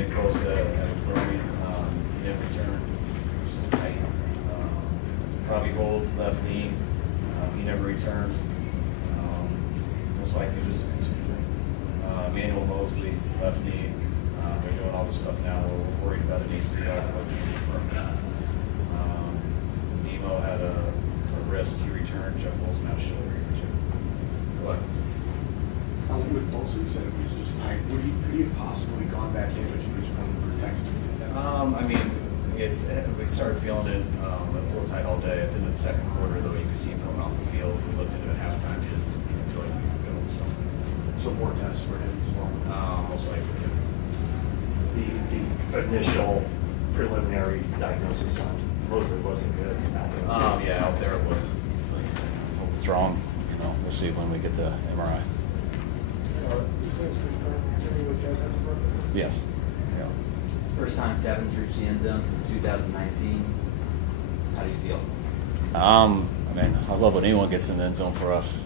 Nick Bosa had a groin, he didn't return. It was just tight. Probably rolled left knee. He never returned. Most likely just a contusion. Manuel Mosley, left knee. They're doing all this stuff now. We're worried about an ACL. Nemo had a wrist. He returned. Jeff Wilson had a shoulder. He returned. What? With Mosley, you said it was just tight. Could he have possibly gone back in, but you just wanted to protect him? I mean, we started feeling it. It was a little tight all day. At the end of the second quarter, though, you could see him coming off the field. We looked into it at halftime. He didn't enjoy the field. So more tests for him as well. Most likely. The initial preliminary diagnosis on Mosley wasn't good. Yeah, out there it wasn't. What's wrong? We'll see when we get the MRI. Yes. Yeah. First time Tevin's reached the end zone since 2019. How do you feel? I love when anyone gets in the end zone for us.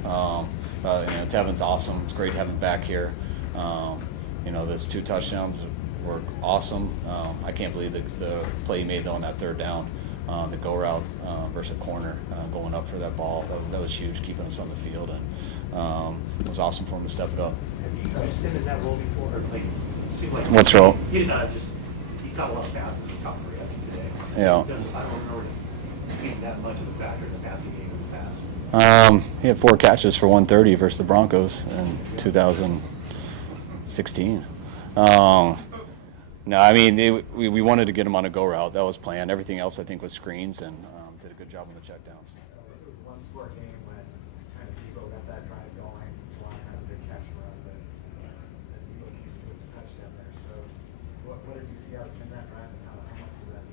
Tevin's awesome. It's great to have him back here. Those 2 touchdowns were awesome. I can't believe the play he made though on that third down, the go route versus a corner, going up for that ball. That was huge, keeping us on the field, and it was awesome for him to step it up. Have you guys been in that role before? Or it seemed like What's role? He caught a lot of passes. He caught 3 I think today. Yeah. I don't remember being that much of a factor in the passing game in the past. He had 4 catches for 130 versus the Broncos in 2016. No, we wanted to get him on a go route. That was planned. Everything else, I think, was screens, and did a good job on the checkdowns. It was one score game when kind of Debo got that drive going. Juwan had a big catch run, but Debo came with the touchdown there. So, what did you see out in that drive, and how much was that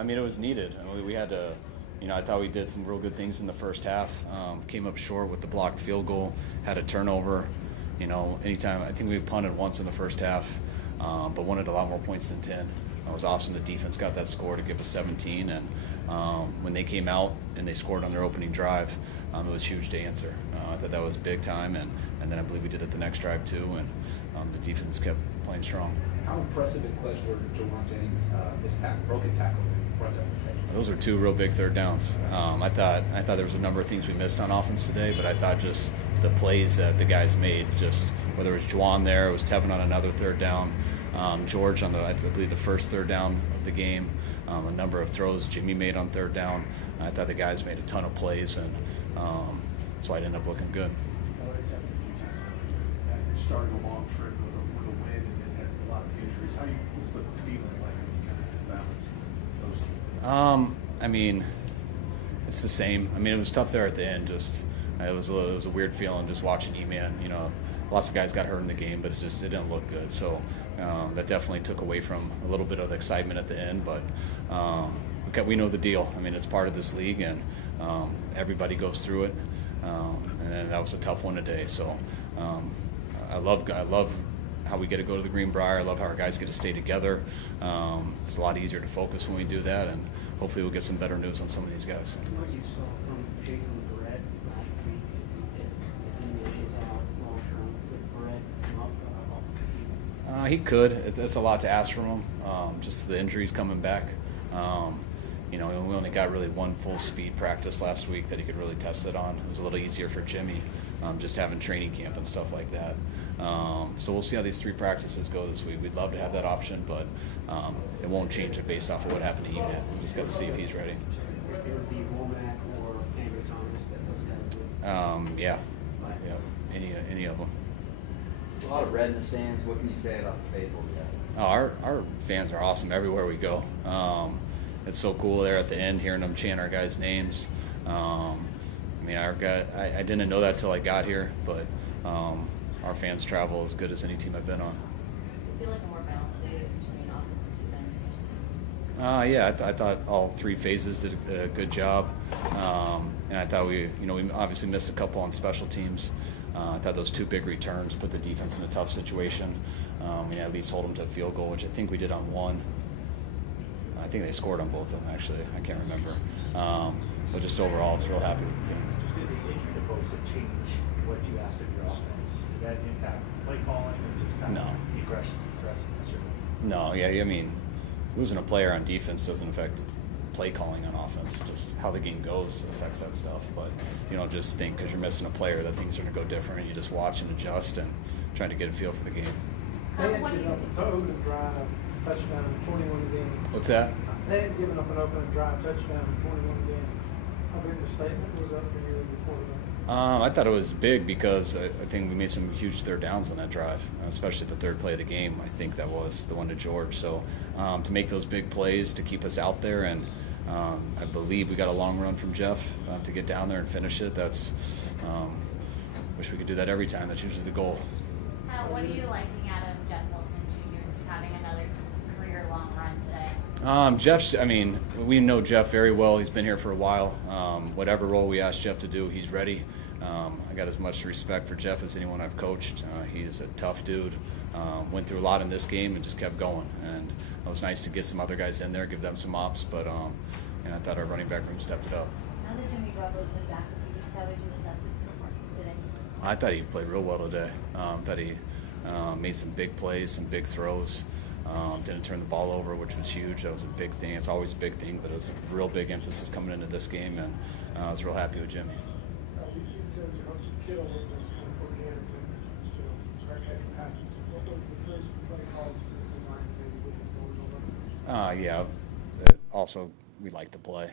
needed? It was needed. We had to. I thought we did some real good things in the first half. Came up short with the blocked field goal. Had a turnover. Anytime. I think we punted once in the first half. But wanted a lot more points than 10. It was awesome. The defense got that score to give us 17, and when they came out and they scored on their opening drive, it was huge to answer. I thought that was big time, and then I believe we did it the next drive too, and the defense kept playing strong. How impressive and clutch were Juwan Jennings' broken tackle? Those were 2 real big third downs. I thought there was a number of things we missed on offense today, but I thought just the plays that the guys made, just whether it was Juwan there, it was Tevin on another third down, George on I believe the first third down of the game, a number of throws Jimmy made on third down. I thought the guys made a ton of plays, and that's why it ended up looking good. Starting a long trip with a win and then had a lot of injuries. What's the feeling like when you kind of balance those two? It's the same. It was tough there at the end. It was a weird feeling just watching E-Man. Lots of guys got hurt in the game, but it didn't look good. So that definitely took away from a little bit of the excitement at the end. But we know the deal. It's part of this league, and everybody goes through it. And that was a tough one today. So I love how we get to go to the Greenbrier. I love how our guys get to stay together. It's a lot easier to focus when we do that, and hopefully we'll get some better news on some of these guys. What you saw from Jason Barrett last week, if he is out long-term, could Barrett come up? He could. That's a lot to ask from him. Just the injuries coming back. We only got really 1 full speed practice last week that he could really test it on. It was a little easier for Jimmy, just having training camp and stuff like that. So we'll see how these 3 practices go this week. We'd love to have that option, but it won't change it based off of what happened to E-Man. We just got to see if he's ready. It would be Womack or Andrew Thomas that those guys would. Yeah. Any of them. A lot of red in the stands. What can you say about the faithful? Our fans are awesome everywhere we go. It's so cool there at the end hearing them chant our guys' names. I didn't know that till I got here, but our fans travel as good as any team I've been on. I feel like a more balanced day between offense and defense, special teams. I thought all 3 phases did a good job, and I thought we obviously missed a couple on special teams. I thought those 2 big returns put the defense in a tough situation. At least hold them to a field goal, which I think we did on 1. I think they scored on both of them, actually. I can't remember. But just overall, it's real happy with the team. Just did the injury to Bosa change what you asked of your offense, did that impact play calling or just kind No. of aggressiveness? Or No, yeah, I mean, losing a player on defense doesn't affect play calling on offense. Just how the game goes affects that stuff. But you don't just think because you're missing a player that things are going to go different. You just watch and adjust and trying to get a feel for the game. They had What do given you- up an opening drive, touchdown, 21 game. What's that? They had given up an opening drive, touchdown, 21 game. How big of a statement was that for you before the game? I thought it was big because I think we made some huge third downs on that drive, especially the third play of the game. I think that was the one to George. So to make those big plays to keep us out there, and I believe we got a long run from Jeff to get down there and finish it. That's wish we could do that every time. That's usually the goal. What are you liking out of Jeff Wilson Jr. just having another career-long run today? Jeff's, I mean, we know Jeff very well. He's been here for a while. Whatever role we ask Jeff to do, he's ready. I got as much respect for Jeff as anyone I've coached. He's a tough dude. Went through a lot in this game and just kept going. And it was nice to get some other guys in there, give them some ops. But and I thought our running back room stepped it up. Now that Jimmy Garoppolo's been back a few weeks, how would you assess his performance today? I thought he played real well today. Thought he made some big plays, some big throws. Didn't turn the ball over, which was huge. That was a big thing. It's always a big thing, but it was a real big emphasis coming into this game, and I was real happy with Jimmy. You said you hope Kittle was just organic to start catching passes. What was the first play call that was designed to maybe get the goal over? Yeah. Also, we like to play,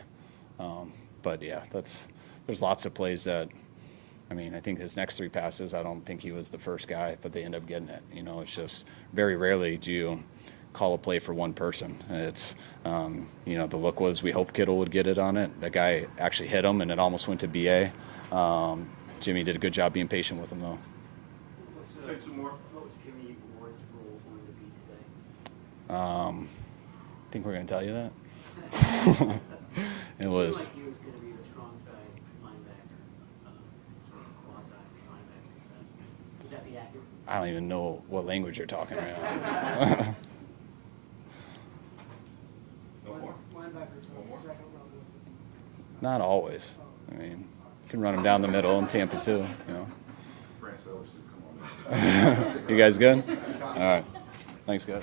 but yeah, there's lots of plays that. I mean, I think his next three passes, I don't think he was the first guy, but they end up getting it. You know, it's just very rarely do you call a play for one person. It's, the look was we hoped Kittle would get it on it. That guy actually hit him, and it almost went to BA. Jimmy did a good job being patient with him, though. Take two more. What was Jimmy Ward's role going to be today? I think we're going to tell you that. It was. Seemed like he was going to be the strong side linebacker, sort of quasi linebacker. Is that the accurate? I don't even know what language you're talking right now. No more. Linebackers on the second level. Not always. I mean, you can run them down the middle in Tampa too. You know. Brand Sellers should come on. You guys good? All right. Thanks, guys.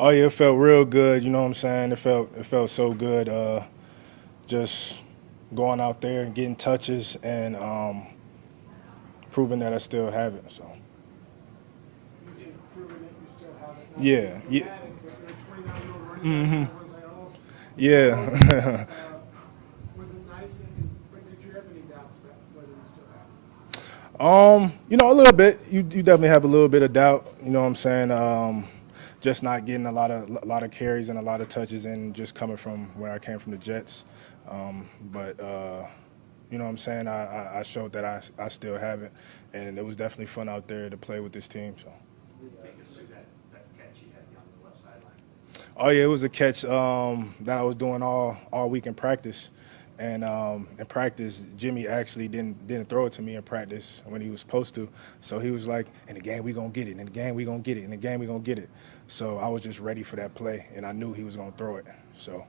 Oh yeah, it felt real good. You know what I'm saying? It felt so good. Just going out there and getting touches and proving that I still have it. So You said proving that you still have it. Not yeah, being yeah, dramatic, but you're a 29-year-old running back. Everyone's like, oh. yeah. Was it nice? But did you have any doubts about whether you still have it? A little bit. You definitely have a little bit of doubt. You know what I'm saying? Just not getting a lot of carries and a lot of touches, and just coming from where I came from, the Jets. But you know what I'm saying? I showed that I still have it, and it was definitely fun out there to play with this team. So. Take us through that catch you had on the left sideline. Oh yeah, it was a catch that I was doing all week in practice, and in practice, Jimmy actually didn't throw it to me in practice when he was supposed to. So he was like, "In the game we gonna get it. In the game we gonna get it. In the game we gonna get it." So I was just ready for that play, and I knew he was gonna throw it. So.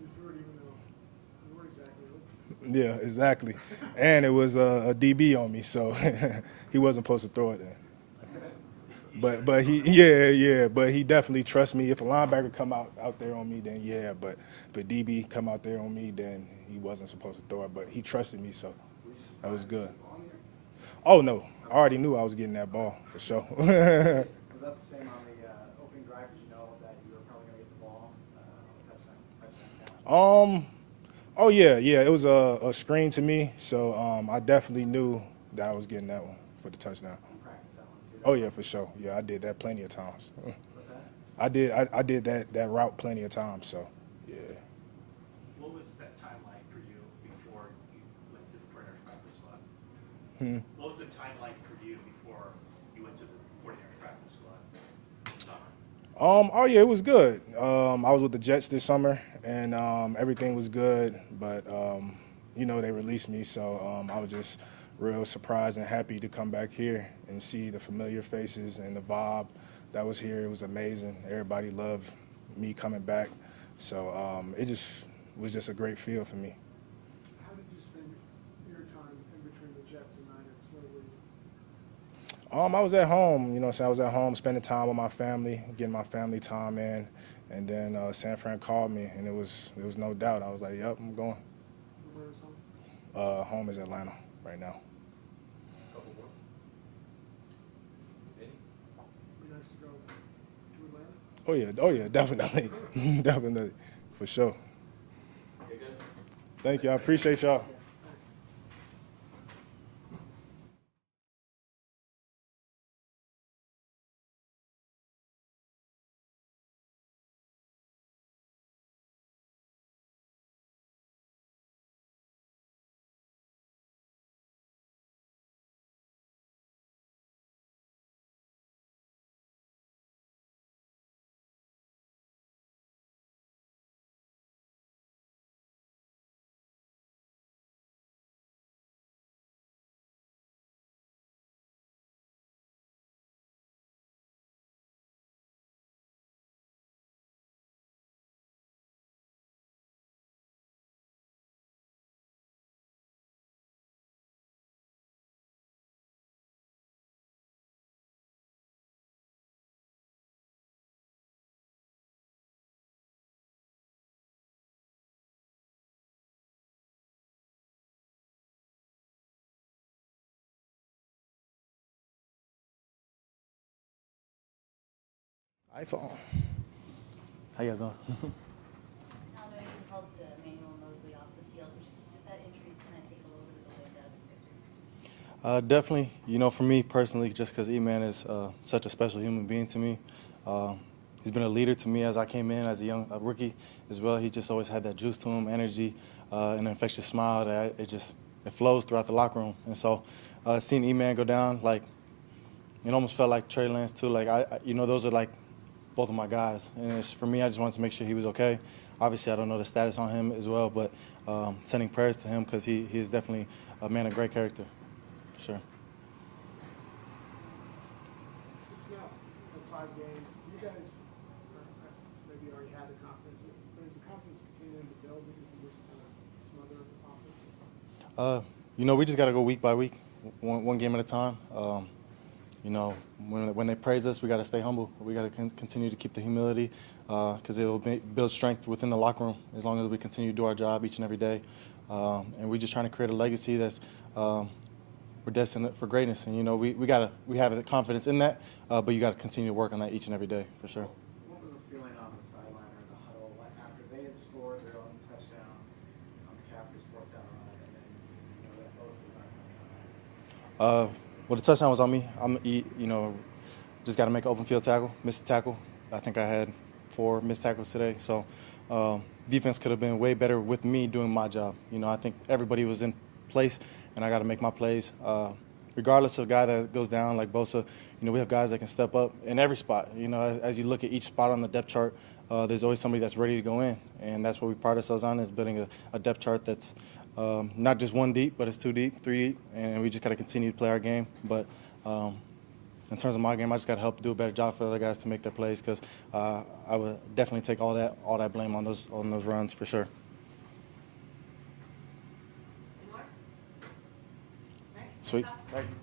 You threw it even though you weren't exactly open. Yeah, exactly. And it was a DB on me, so he wasn't supposed to throw it there. But he definitely trusts me. If a linebacker come out there on me, then yeah. But if a DB come out there on me, then he wasn't supposed to throw it. But he trusted me, so that was good. Oh no, I already knew I was getting that ball for sure. Was that the same on the opening drive? Did you know that you were probably going to get the ball on the touchdown pass? Oh yeah. It was a screen to me, so I definitely knew that I was getting that one for the touchdown. You practiced that one too. Oh yeah, for sure. Yeah, I did that plenty of times. What's that? I did that route plenty of times. So yeah. What was that time like for you before you went to the 49ers practice squad? What was the time like for you before you went to the 49ers practice squad this summer? Oh yeah, it was good. I was with the Jets this summer, and everything was good. But they released me, so I was just real surprised and happy to come back here and see the familiar faces and the vibe that was here. It was amazing. Everybody loved me coming back, so it just was just a great feel for me. How did you spend your time in between the Jets and Niners? Where were you? I was at home, so I was at home spending time with my family, getting my family time in, and then San Fran called me, and it was no doubt. I was like, yep, I'm going. Where was home? Home is Atlanta right now. Couple more. Any? Be nice to go to Atlanta. Oh yeah, definitely, definitely, for sure. Okay, good. Thank you, I appreciate y'all. iPhone. How you guys doing? Now, I know you helped Emmanuel Mosley off the field. Did that injury kind of take a little bit of the wind out of his picture? Definitely. For me personally, just because E-Man is such a special human being to me. He's been a leader to me as I came in as a rookie as well. He just always had that juice to him, energy, an infectious smile that it flows throughout the locker room. And so seeing E-Man go down, it almost felt like Trey Lance too. Those are both of my guys. And for me, I just wanted to make sure he was okay. Obviously, I don't know the status on him as well, but sending prayers to him because he is definitely a man of great character. Sure. It's now 5 games. You guys maybe already had the confidence, but is the confidence continuing to build because of this smother of offenses? We just got to go week by week, one game at a time. you know, when they praise us, we got to stay humble. We got to continue to keep the humility because it will build strength within the locker room as long as we continue to do our job each and every day. And we're just trying to create a legacy that's we're destined for greatness. And, you know, we have the confidence in that, but you got to continue to work on that each and every day for sure. What was the feeling on the sideline or the huddle like after they had scored their own touchdown? McCaffrey's broke down on it, and then you know that Bosa's not coming out. Well, the touchdown was on me. You know, just got to make an open field tackle, missed a tackle. I think I had 4 missed tackles today. So defense could have been way better with me doing my job. You know, I think everybody was in place, and I got to make my plays. Regardless of a guy that goes down like Bosa, you know, we have guys that can step up in every spot. You know, as you look at each spot on the depth chart, there's always somebody that's ready to go in, and that's what we pride ourselves on, is building a depth chart that's not just 1 deep, but it's 2 deep, 3 deep, and we just got to continue to play our game. But in terms of my game, I just got to help do a better job for the other guys to make their plays, because I would definitely take all that blame on those runs for sure. Sweet. Thank you.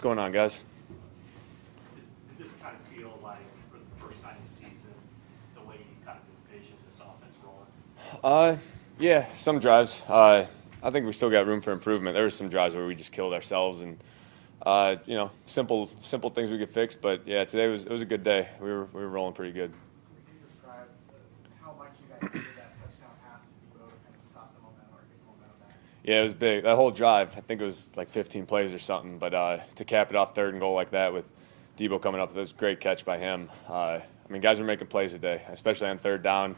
What's going on, guys? Did this kind of feel like, for the first time this season, the way you kind of envisioned this offense rolling? Yeah, some drives. I think we still got room for improvement. There were some drives where we just killed ourselves, and simple things we could fix. But yeah, today it was a good day. We were rolling pretty good. Could you describe how much you guys needed that touchdown pass to Debo to kind of stop the momentum or get the momentum back? Yeah, it was big. That whole drive, I think it was like 15 plays or something. But to cap it off 3rd and goal like that with Debo coming up, that was a great catch by him. I mean, guys were making plays today, especially on 3rd down.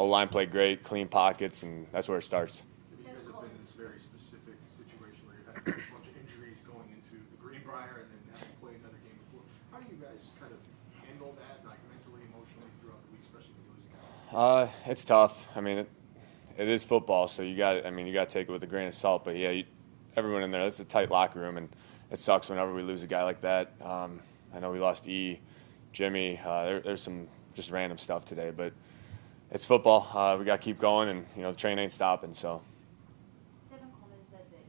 O-line played great, clean pockets, and that's where it starts. You guys have been in this very specific situation where you've had a bunch of injuries going into the Greenbrier and then having played another game before. How do you guys kind of handle that, like mentally, emotionally throughout the week, especially when you lose a guy? It's tough. I mean, it is football, so you got to take it with a grain of salt. But yeah, everyone in there, it's a tight locker room, and it sucks whenever we lose a guy like that. I know we lost Jimmy. There's some just random stuff today, but it's football. We got to keep going, and the train ain't stopping. So. Tevin Coleman said that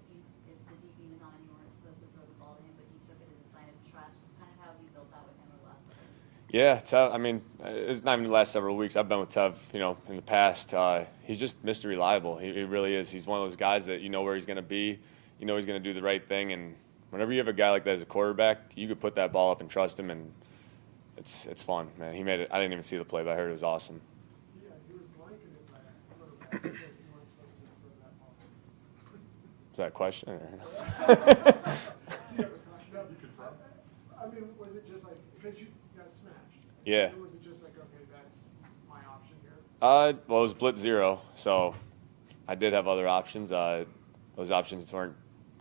if the DB was on and you weren't supposed to throw the ball to him, but he took it as a sign of trust. Just kind of how you built that with him over the last several weeks. Yeah, Tev. I mean, it's not even the last several weeks. I've been with Tev, in the past. He's just Mr. Reliable. He really is. He's one of those guys that you know where he's going to be. You know he's going to do the right thing. And whenever you have a guy like that as a quarterback, you could put that ball up and trust him, and it's fun, man. He made it. I didn't even see the play, but I heard it was awesome. Yeah, he was blanketed by a quarterback. He said you weren't supposed to throw that ball. Is that a question? Or? I mean, was it just like, because you got smashed? Yeah. Or was it just like, okay, that's my option here? Well, it was blitz 0, so I did have other options. Those options weren't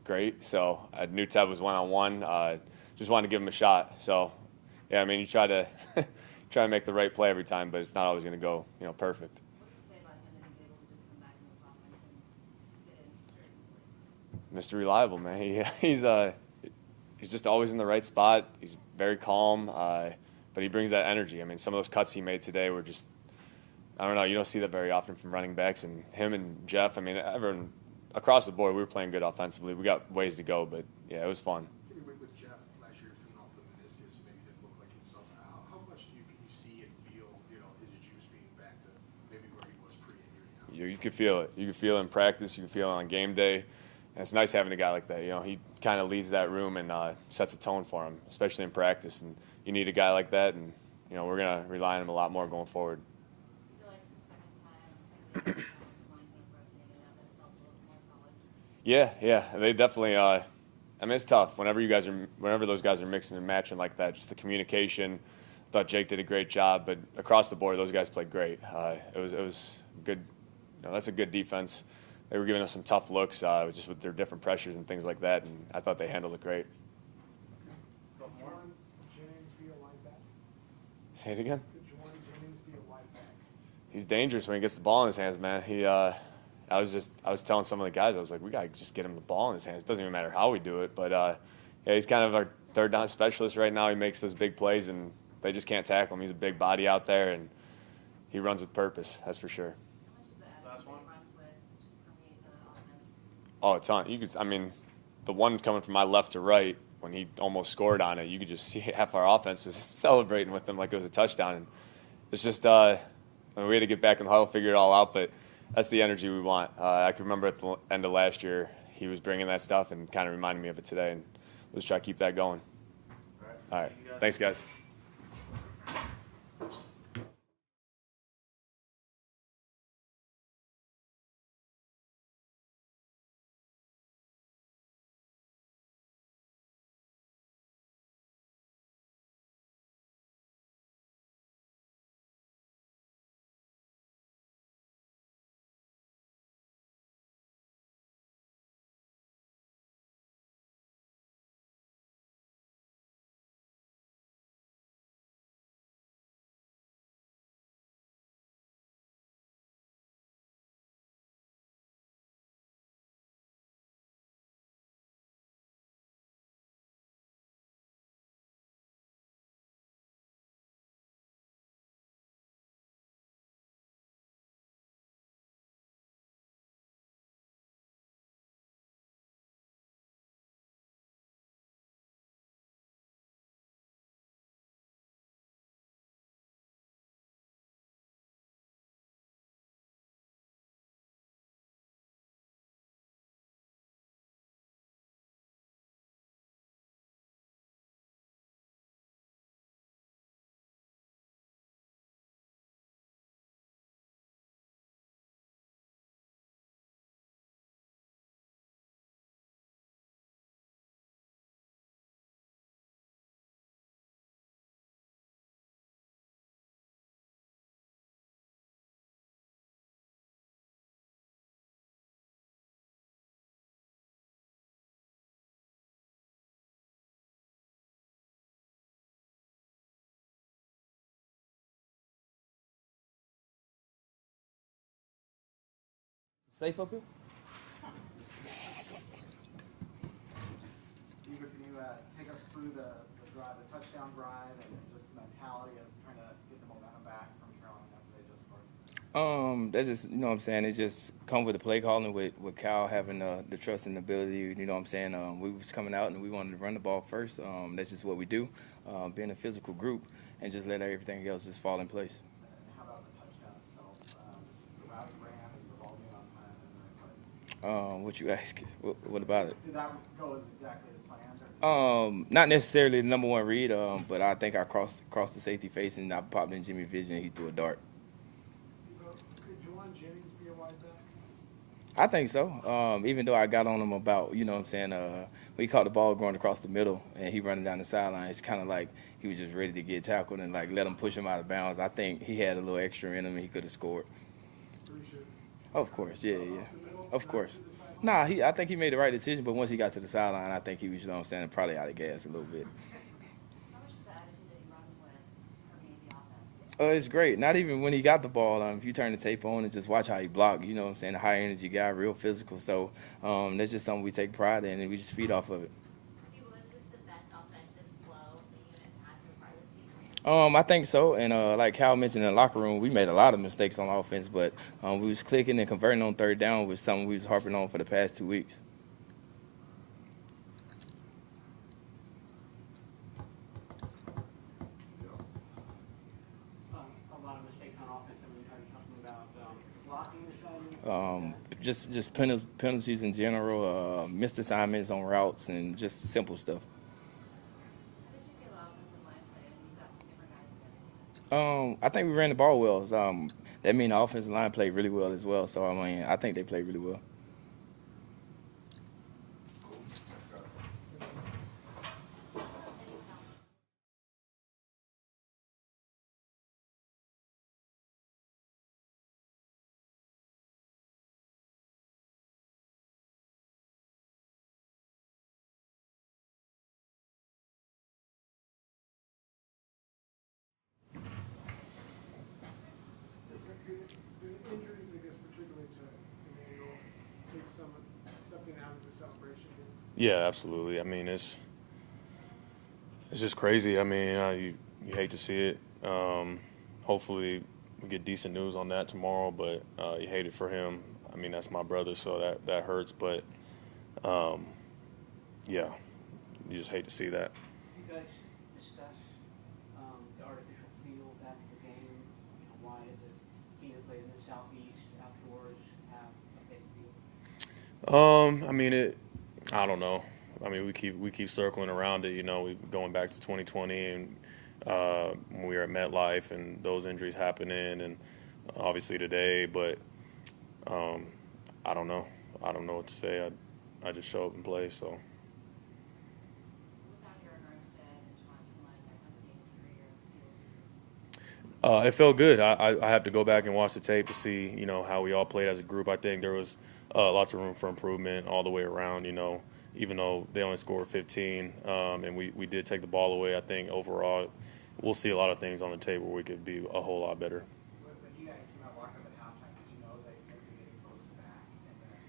great, so I knew Tev was one-on-one. Just wanted to give him a shot. So, yeah, I mean, you try to make the right play every time, but it's not always going to go, perfect. What does it say about him that he's able to just come back in this offense and fit in very easily? Mr. Reliable, man. He's just always in the right spot. He's very calm, but he brings that energy. I mean, some of those cuts he made today were just, I don't know, you don't see that very often from running backs. And him and Jeff, I mean, everyone across the board, we were playing good offensively. We got ways to go, but yeah, it was fun. Maybe with Jeff last year coming off the meniscus, maybe didn't look like himself. How much can you see and feel, his juice being back to maybe where he was pre-injury now? You could feel it. You could feel it in practice. You could feel it on game day. And it's nice having a guy like that. He kind of leads that room and sets a tone for him, especially in practice. And you need a guy like that, and we're going to rely on him a lot more going forward. I feel like it's the second time line kind of rotating out that felt a little more solid. Yeah, they definitely. I mean, it's tough whenever those guys are mixing and matching like that. Just the communication. I thought Jake did a great job, but across the board, those guys played great. It was good. That's a good defense. They were giving us some tough looks, just with their different pressures and things like that, and I thought they handled it great. Could Juwan Jennings be a wide back? Say it again. Could Juwan Jennings be a wide back? He's dangerous when he gets the ball in his hands, man. I was telling some of the guys, I was like, we gotta just get him the ball in his hands. It doesn't even matter how we do it, but yeah, he's kind of our 3rd down specialist right now. He makes those big plays, and they just can't tackle him. He's a big body out there, and he runs with purpose. That's for sure. How much is the attitude that he runs with just permeate the offense? Oh, a ton. The one coming from my left to right, when he almost scored on it, you could just see half our offense was celebrating with him like it was a touchdown. And it's just, we had to get back in the huddle, figure it all out, but that's the energy we want. I can remember at the end of last year, he was bringing that stuff and kind of reminded me of it today, and let's try to keep that going. All right. Thanks, guys. Safe up here? Eva, can you take us through the drive, the touchdown drive, and just the mentality of trying to get the momentum back from Carolina after they just scored? That's just, you know what I'm saying, it just come with the play calling with Kyle having the trust and ability, you know what I'm saying. We was coming out and we wanted to run the ball first. That's just what we do, being a physical group, and just let everything else just fall in place. And how about the touchdown itself? Just the route you ran and the ball being on time and the right play. What you ask? What about it? Did that go as exactly as planned? Or? Not necessarily the number one read, but I think I crossed the safety face and I popped in Jimmy's vision and he threw a dart. Could Juwan Jennings be a wide back? I think so. Even though I got on him about, you know what I'm saying, when he caught the ball going across the middle and he running down the sideline, it's kind of like he was just ready to get tackled and like let him push him out of bounds. I think he had a little extra in him and he could have scored. So he should. Of course, yeah. Of course. Nah, I think he made the right decision, but once he got to the sideline, I think he was, you know what I'm saying, probably out of gas a little bit. How much is the attitude that he runs with permeate the offense? It's great. Not even when he got the ball. If you turn the tape on and just watch how he blocked, you know what I'm saying, a high energy guy, real physical. So that's just something we take pride in and we just feed off of it. Was this the best offensive flow the unit's had so far this season? I think so. And like Kyle mentioned in the locker room, we made a lot of mistakes on offense, but we was clicking and converting on third down was something we was harping on for the past 2 weeks. A lot of mistakes on offense. I mean, are you talking about blocking assignments? Just penalties in general, missed assignments on routes, and just simple stuff. How did you feel about offensive line play? And you've got some different guys in there. I think we ran the ball well. That means the offensive line played really well as well. So, I think they played really well. The injuries, I guess, particularly to Emmanuel, take something out of the celebration. Yeah, absolutely. I mean, it's just crazy. I mean, you hate to see it. Hopefully, we get decent news on that tomorrow. But you hate it for him. I mean, that's my brother, so that hurts. But yeah, you just hate to see that. You guys discuss the artificial field after the game. Why is it team that plays in the southeast outdoors have a fake field? I mean, I don't know. I mean, we keep circling around it. You know, we going back to 2020 and when we were at MetLife and those injuries happening, and obviously today. But I don't know. I don't know what to say. I just show up and play. So. It felt good. I have to go back and watch the tape to see, you know, how we all played as a group. I think there was lots of room for improvement all the way around, you know, even though they only scored 15 and we did take the ball away. I think overall we'll see a lot of things on the tape where we could be a whole lot better. When you guys came out locked up at halftime, did you know that you might be getting close back? And then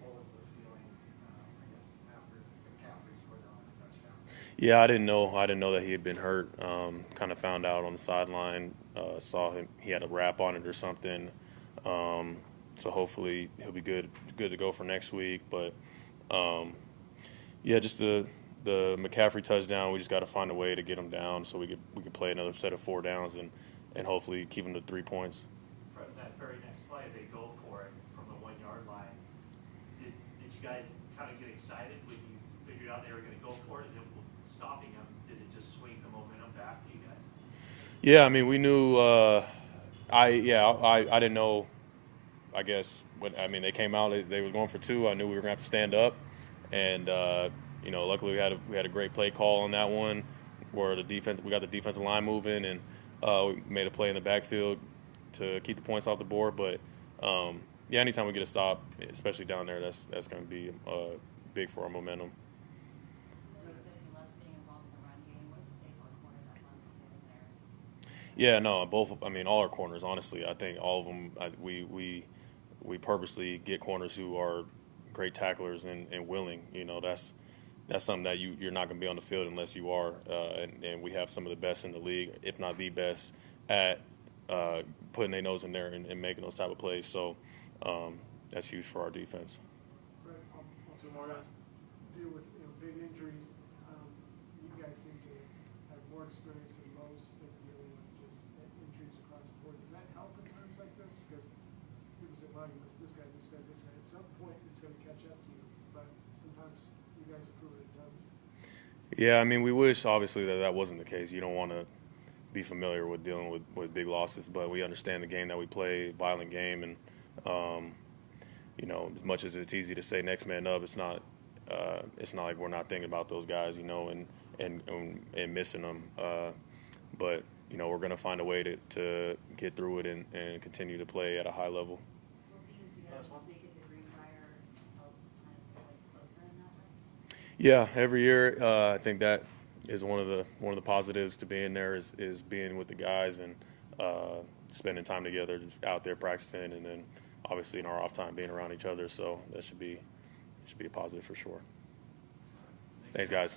what was the feeling, I guess, after McCaffrey scored the touchdown? Yeah, I didn't know that he had been hurt. Kind of found out on the sideline. Saw him; he had a wrap on it or something. So hopefully he'll be good to go for next week. But yeah, just the McCaffrey touchdown. We just got to find a way to get him down so we could play another set of 4 downs and hopefully keep him to 3 points. For that very next play, they go for it from the 1 yard line. Did you guys kind of get excited when you figured out they were going to go for it and then stopping them? Did it just swing the momentum back to you guys? Yeah, I mean, we knew. I didn't know. I guess they came out. They was going for 2. I knew we were going to have to stand up, and you know, luckily we had a great play call on that one, where we got the defensive line moving, and we made a play in the backfield to keep the points off the board. But yeah, anytime we get a stop, especially down there, that's going to be big for our momentum. Yeah, no, both. I mean, all our corners. Honestly, I think all of them. we purposely get corners who are great tacklers and willing. You know, that's something that you're not going to be on the field unless you are. And we have some of the best in the league, if not the best, at putting their nose in there and making those type of plays. So that's huge for our defense. Right, two more guys. Deal with big injuries. You guys seem to have more experience than most in dealing with just injuries across the board. Does that help in times like this? Because people say, "Well, you missed this guy, this guy, this guy." At some point, it's going to catch up to you. But sometimes you guys have proven it doesn't. Yeah, I mean, we wish obviously that wasn't the case. You don't want to be familiar with dealing with big losses, but we understand the game that we play, violent game, and you know, as much as it's easy to say next man up, it's not like we're not thinking about those guys, you know, and missing them. But you know, we're going to find a way to get through it and continue to play at a high level. Yeah, every year I think that is one of the positives to being there is being with the guys and spending time together out there practicing, and then obviously in our off time being around each other. So that should be a positive for sure. Thanks, guys.